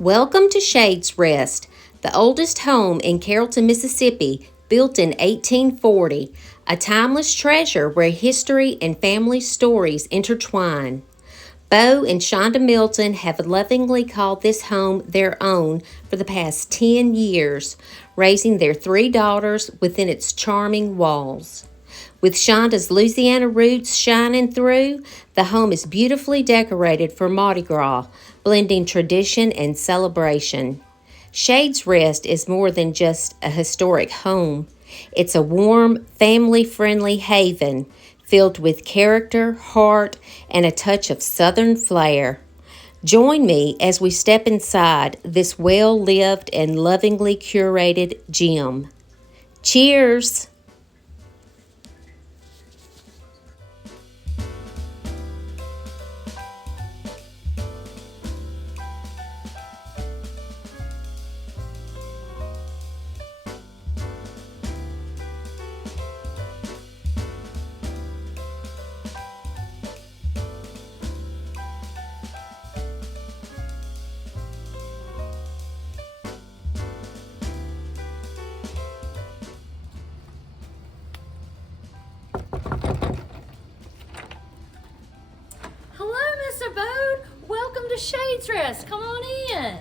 Welcome to Shadesrest, the oldest home in Carrollton, Mississippi, built in 1840, a timeless treasure where history and family stories intertwine. Bo and Shonda Milton have lovingly called this home their own for the past 10 years, raising their 3 daughters within its charming walls. With Shonda's Louisiana roots shining through, the home is beautifully decorated for Mardi Gras, blending tradition and celebration. Shadesrest is more than just a historic home. It's a warm, family-friendly haven filled with character, heart, and a touch of Southern flair. Join me as we step inside this well-lived and lovingly curated gem. Cheers! Hello, Miss Abode. Welcome to Shadesrest. Come on in.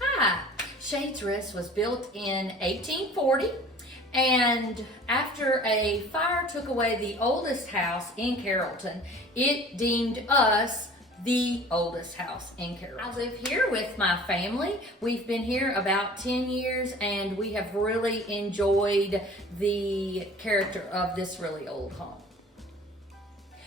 Hi. Shadesrest was built in 1840. And after a fire took away the oldest house in Carrollton, it deemed us the oldest house in Carrollton. I live here with my family. We've been here about 10 years and we have really enjoyed the character of this really old home.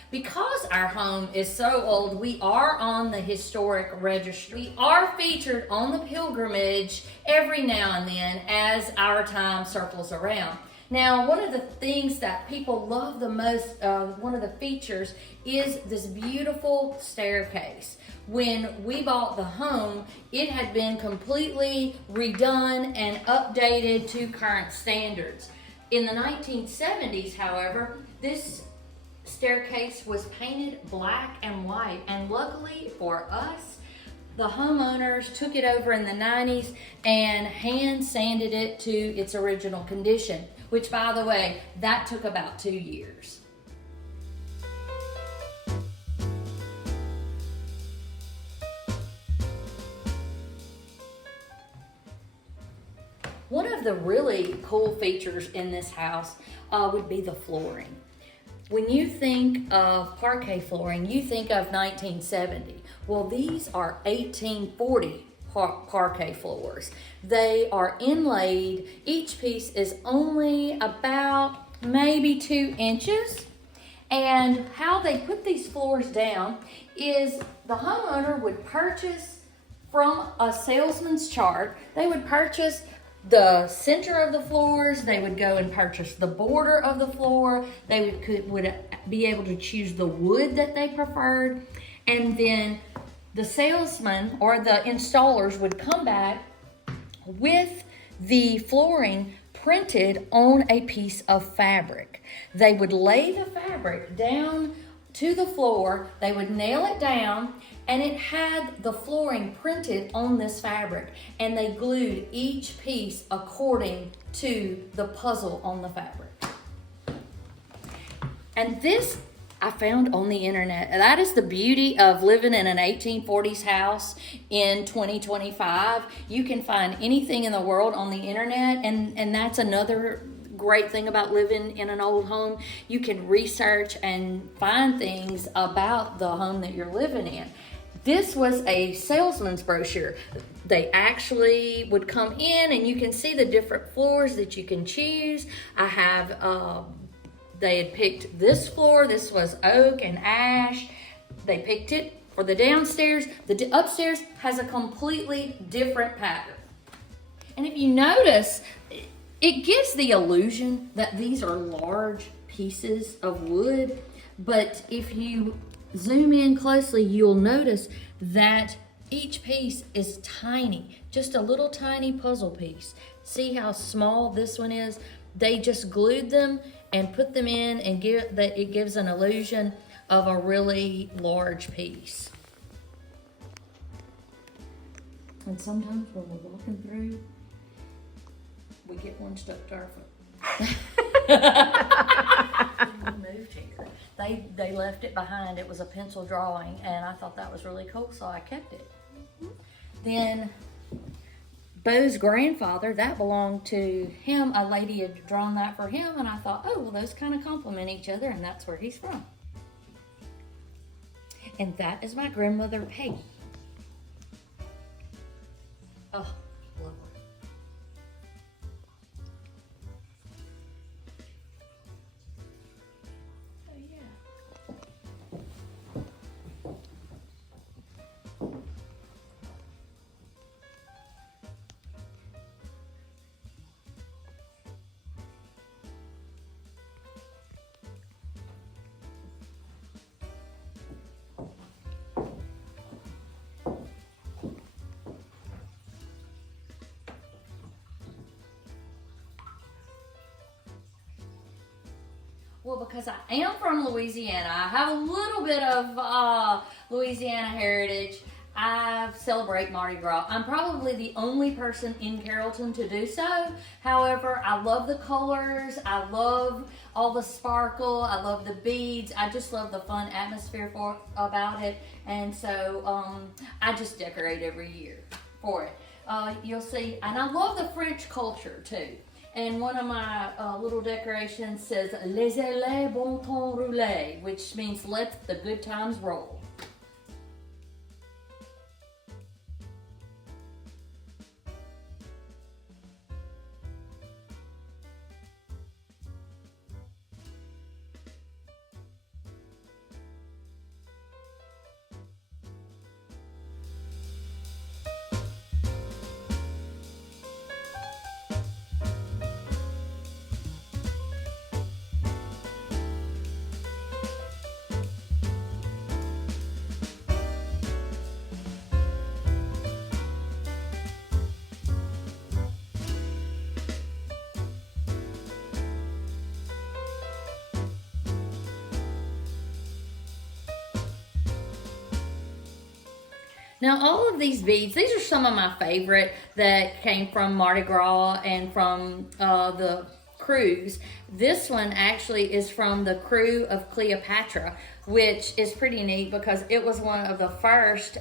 Because our home is so old, we are on the historic registry. We are featured on the pilgrimage every now and then as our time circles around. Now, one of the things that people love the most, one of the features, is this beautiful staircase. When we bought the home, it had been completely redone and updated to current standards. In the 1970s, however, this staircase was painted black and white, and luckily for us, the homeowners took it over in the 90s and hand sanded it to its original condition, which, by the way, that took about 2 years. One of the really cool features in this house would be the flooring. When you think of parquet flooring, you think of 1970. Well, these are 1840 parquet floors. They are inlaid. Each piece is only about maybe 2 inches. And how they put these floors down is the homeowner would purchase from a salesman's chart. They would purchase the center of the floors. They would go and purchase the border of the floor. They would be able to choose the wood that they preferred. And then the salesman or the installers would come back with the flooring printed on a piece of fabric. They would lay the fabric down to the floor. They would nail it down, and it had the flooring printed on this fabric, and they glued each piece according to the puzzle on the fabric. And this I found on the internet. That is the beauty of living in an 1840s house in 2025. You can find anything in the world on the internet, and that's another great thing about living in an old home. You can research and find things about the home that you're living in. This was a salesman's brochure. They actually would come in and you can see the different floors that you can choose. I have, they had picked this floor. This was oak and ash. They picked it for the downstairs. The upstairs has a completely different pattern. And if you notice, it gives the illusion that these are large pieces of wood, but if you zoom in closely, you'll notice that each piece is tiny, just a little tiny puzzle piece. See how small this one is? They just glued them and put them in, and it gives an illusion of a really large piece. And sometimes when we're walking through, we get one stuck to our foot. We moved here. They left it behind. It was a pencil drawing, and I thought that was really cool, so I kept it. Then Bo's grandfather, that belonged to him. A lady had drawn that for him, and I thought, oh, well, those kind of complement each other, and that's where he's from. And that is my grandmother, Peggy. Oh, love her. Oh, yeah. Well, because I am from Louisiana, I have a little bit of Louisiana heritage. I celebrate Mardi Gras. I'm probably the only person in Carrollton to do so. However, I love the colors. I love all the sparkle. I love the beads. I just love the fun atmosphere about it. And so I just decorate every year for it. You'll see, and I love the French culture too. And one of my little decorations says, Laissez-les bon temps rouler, which means let the good times roll. Now, all of these beads, these are some of my favorite that came from Mardi Gras and from the cruise. This one actually is from the crew of Cleopatra, which is pretty neat because it was one of the first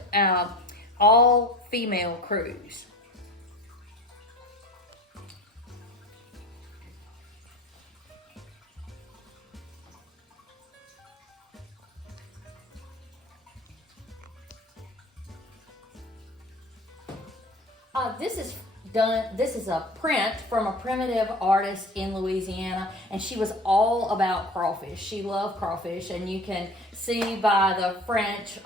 all-female crews. This is a print from a primitive artist in Louisiana, and she was all about crawfish. She loved crawfish, and you can see by the French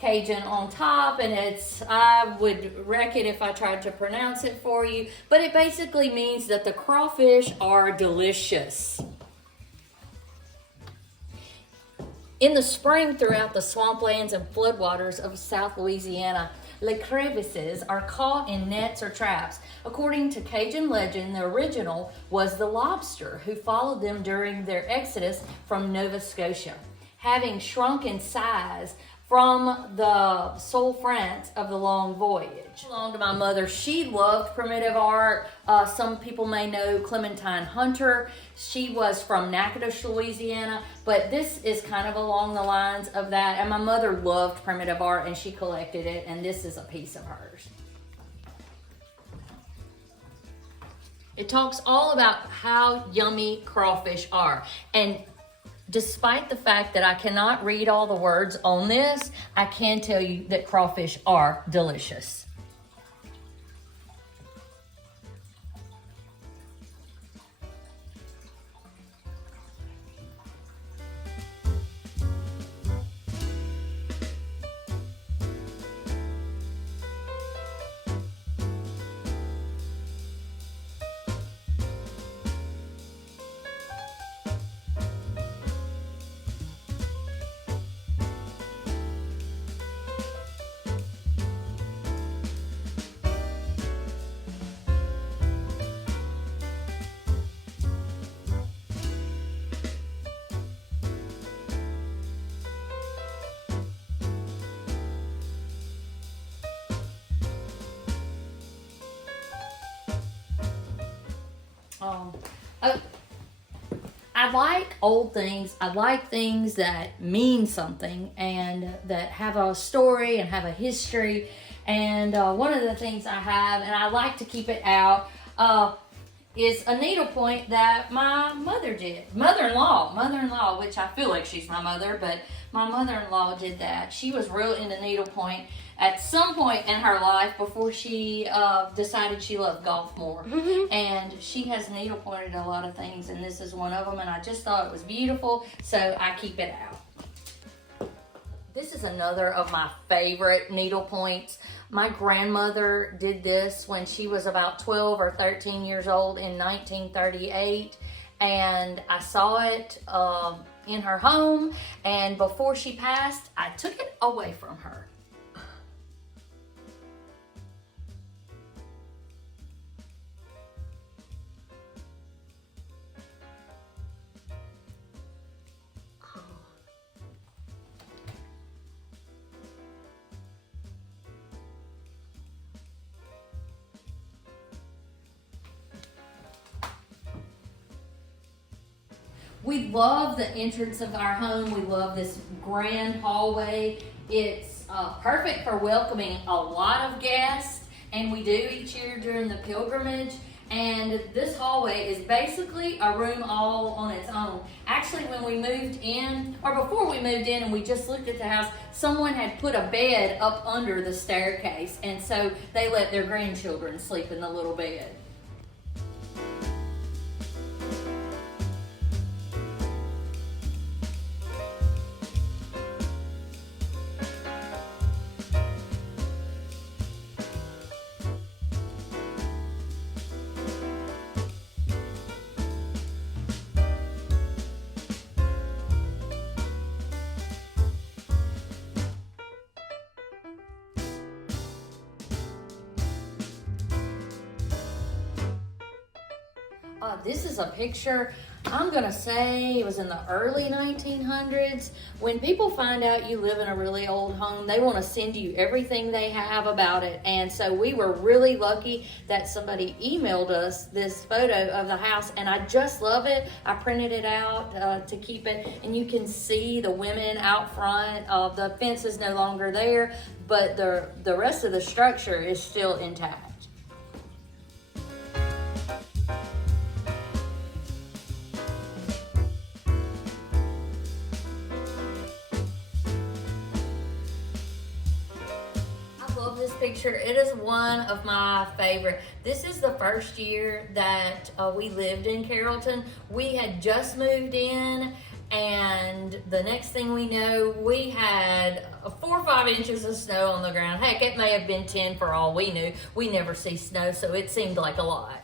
Cajun on top, and I would wreck it if I tried to pronounce it for you, but it basically means that the crawfish are delicious. In the spring, throughout the swamplands and floodwaters of South Louisiana, les crevices are caught in nets or traps. According to Cajun legend, the original was the lobster who followed them during their exodus from Nova Scotia. Having shrunk in size from the souffrance of the long voyage. Belonged to my mother. She loved primitive art. Some people may know Clementine Hunter. She was from Natchitoches, Louisiana, but this is kind of along the lines of that. And my mother loved primitive art, and she collected it, and this is a piece of hers. It talks all about how yummy crawfish are. And despite the fact that I cannot read all the words on this, I can tell you that crawfish are delicious. I, I like old things. I like things that mean something and that have a story and have a history. And one of the things I have, and I like to keep it out, is a needlepoint that my mother did. Mother-in-law, which I feel like she's my mother, but my mother-in-law did that. She was real into needlepoint at some point in her life before she decided she loved golf more. And she has needlepointed a lot of things, and this is one of them, and I just thought it was beautiful, so I keep it out. This is another of my favorite needlepoints. My grandmother did this when she was about 12 or 13 years old in 1938, and I saw it in her home, and before she passed, I took it away from her. We love the entrance of our home. We love this grand hallway. It's perfect for welcoming a lot of guests, and we do each year during the pilgrimage. And this hallway is basically a room all on its own. Actually, when we moved in, or before we moved in and we just looked at the house, someone had put a bed up under the staircase, and so they let their grandchildren sleep in the little bed. This is a picture, I'm gonna say it was in the early 1900s. When people find out you live in a really old home, they want to send you everything they have about it. And so we were really lucky that somebody emailed us this photo of the house, and I just love it. I printed it out to keep it, and you can see the women out front. The fence is no longer there, but the rest of the structure is still intact. This picture, it is one of my favorite. This is the first year that we lived in Carrollton. We had just moved in, and the next thing we know, we had 4 or 5 inches of snow on the ground. Heck, it may have been 10 for all we knew. We never see snow, so it seemed like a lot.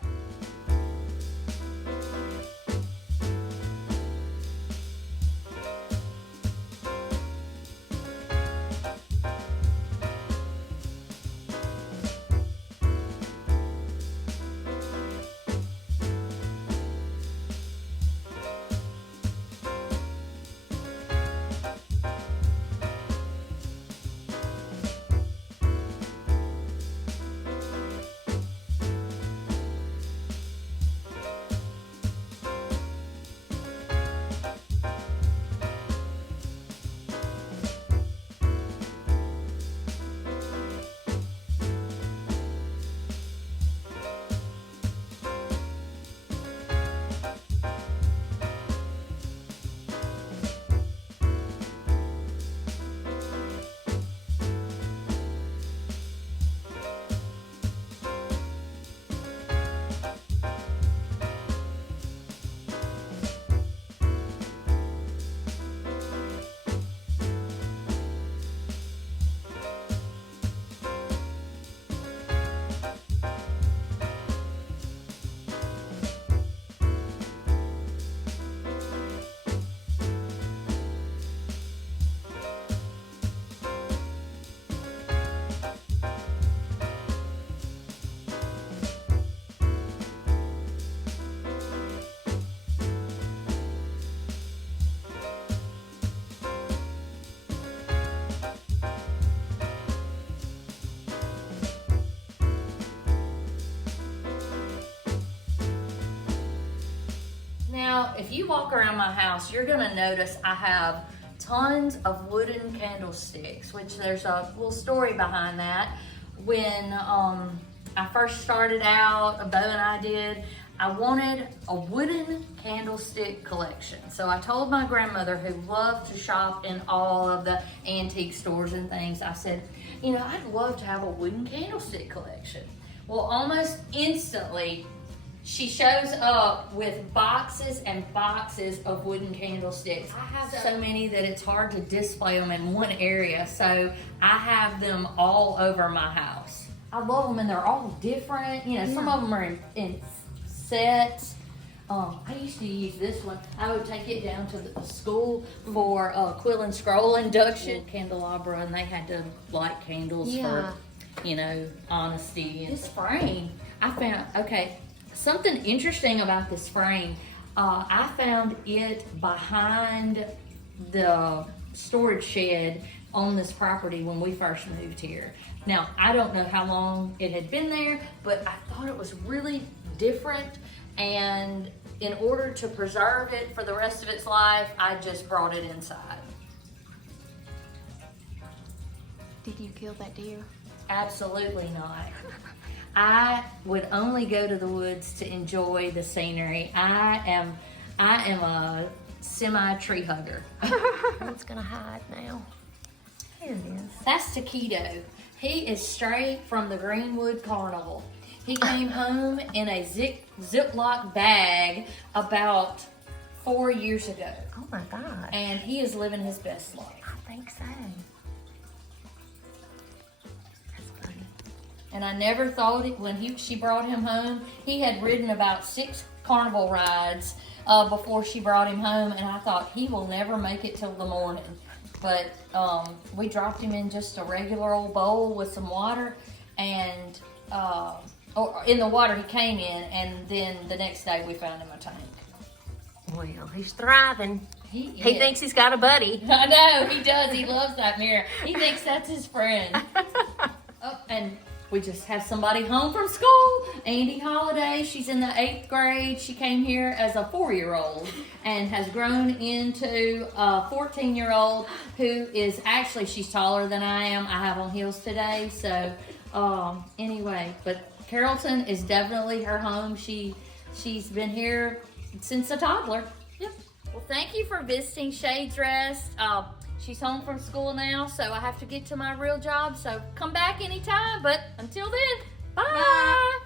if you walk around my house, you're gonna notice I have tons of wooden candlesticks, which there's a little story behind that. When I first started out, Bo and I did, I wanted a wooden candlestick collection. So I told my grandmother, who loved to shop in all of the antique stores and things, I said, you know, I'd love to have a wooden candlestick collection. Well, almost instantly, she shows up with boxes and boxes of wooden candlesticks. I have so many that it's hard to display them in one area, so I have them all over my house. I love them, and they're all different. You know, some of them are in sets. I used to use this one. I would take it down to the school for quill and scroll induction. Candelabra, and they had to light candles for, you know, honesty. This frame, I found, okay, something interesting about this frame. I found it behind the storage shed on this property when we first moved here. Now, I don't know how long it had been there, but I thought it was really different, and in order to preserve it for the rest of its life, I just brought it inside. Did you kill that deer? Absolutely not. I would only go to the woods to enjoy the scenery. I am a semi-tree hugger. It's gonna hide now. Here it is. That's Taquito. He is straight from the Greenwood Carnival. He came home in a Ziploc bag about 4 years ago. Oh my God. And he is living his best life. I think so. That's funny. And I never thought it, when she brought him home, he had ridden about 6 carnival rides before she brought him home, and I thought he will never make it till the morning. But we dropped him in just a regular old bowl with some water, and or in the water he came in, and then the next day we found him a tank. Well, he's thriving. He thinks he's got a buddy. I know, he does. He loves that mirror. He thinks that's his friend. Oh, and we just have somebody home from school. Andy Holiday, she's in the 8th grade. She came here as a 4-year-old and has grown into a 14-year-old who is actually, she's taller than I am. I have on heels today. So anyway, but Carrollton is definitely her home. She's been here since a toddler. Yep. Well, thank you for visiting Shadesrest. She's home from school now, so I have to get to my real job. So come back anytime. But until then, bye.